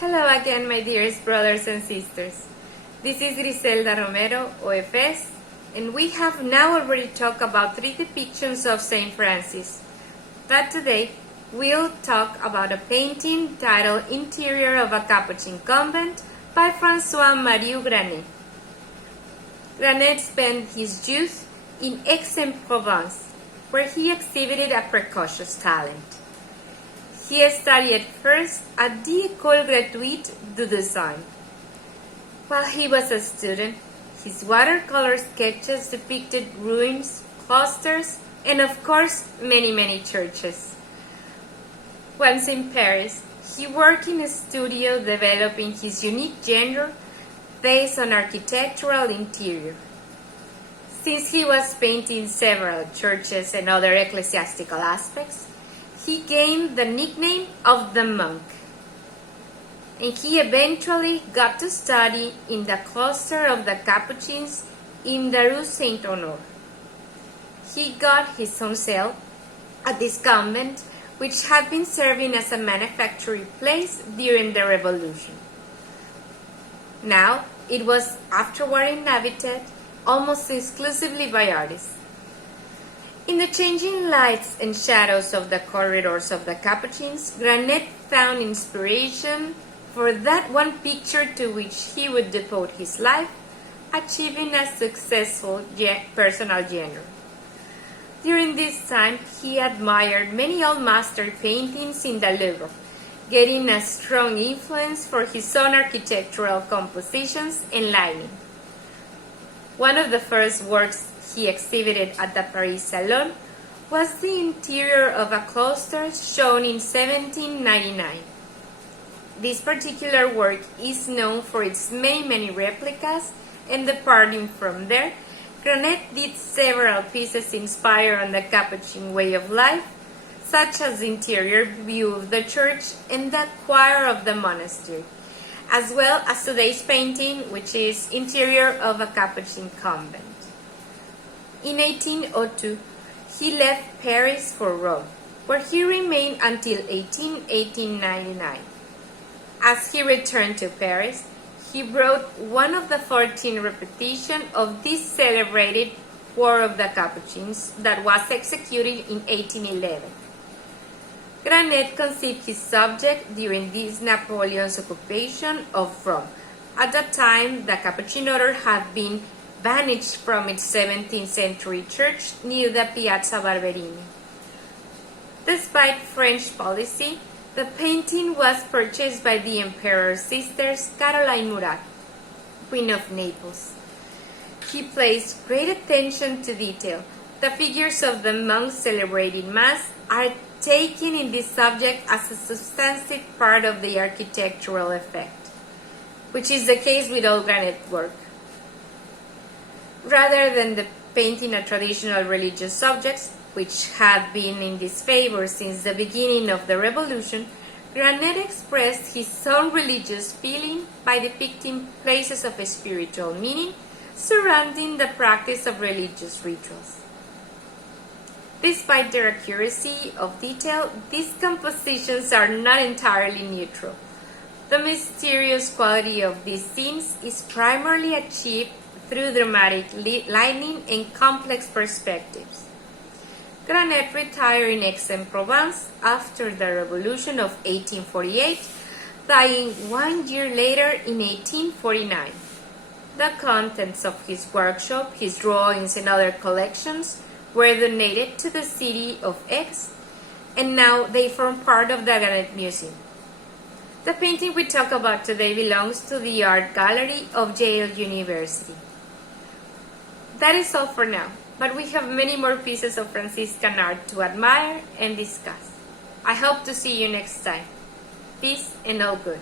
Hello again, my dearest brothers and sisters. This is Griselda Romero, OFS, and we have now already talked about 3 depictions of Saint Francis. But today, we'll talk about a painting titled Interior of a Capuchin Convent by Francois Marius Granet. Granet spent his youth in Aix-en-Provence, where he exhibited a precocious talent. He studied first at the École Gratuite du Design. While he was a student, his watercolor sketches depicted ruins, cloisters, and of course, many churches. Once in Paris, he worked in a studio developing his unique genre based on architectural interior. Since he was painting several churches and other ecclesiastical aspects, he gained the nickname of the monk, and he eventually got to study in the cloister of the Capuchins in the Rue Saint-Honore. He got his own cell at this convent, which had been serving as a manufacturing place during the Revolution. Now, it was afterward inhabited almost exclusively by artists. In the changing lights and shadows of the corridors of the Capuchins, Granet found inspiration for that one picture to which he would devote his life, achieving a successful personal genre. During this time, he admired many old master paintings in the Louvre, getting a strong influence for his own architectural compositions and lighting. One of the first works he exhibited at the Paris Salon was the interior of a cloister shown in 1799. This particular work is known for its many replicas, and departing from there, Granet did several pieces inspired on the Capuchin way of life, such as the interior view of the church and the choir of the monastery, as well as today's painting, which is Interior of a Capuchin Convent. In 1802, he left Paris for Rome, where he remained until 1899. As he returned to Paris, he wrote one of the 14 repetitions of this celebrated War of the Capuchins that was executed in 1811. Granet conceived his subject during this Napoleon's occupation of Rome. At that time, the Capuchin order had been banished from its 17th century church near the Piazza Barberini. Despite French policy, the painting was purchased by the Emperor's sisters Caroline Murat, Queen of Naples. He placed great attention to detail. The figures of the monks celebrating Mass are taken in this subject as a substantive part of the architectural effect, which is the case with all Granet's work. Rather than painting a traditional religious subjects, which had been in disfavor since the beginning of the Revolution, Granet expressed his own religious feeling by depicting places of spiritual meaning surrounding the practice of religious rituals. Despite their accuracy of detail, these compositions are not entirely neutral. The mysterious quality of these scenes is primarily achieved through dramatic lighting and complex perspectives. Granet retired in Aix-en-Provence after the Revolution of 1848, dying 1 year later in 1849. The contents of his workshop, his drawings and other collections were donated to the city of Aix, and now they form part of the Granet Museum. The painting we talk about today belongs to the Art Gallery of Yale University. That is all for now, but we have many more pieces of Franciscan art to admire and discuss. I hope to see you next time. Peace and all good.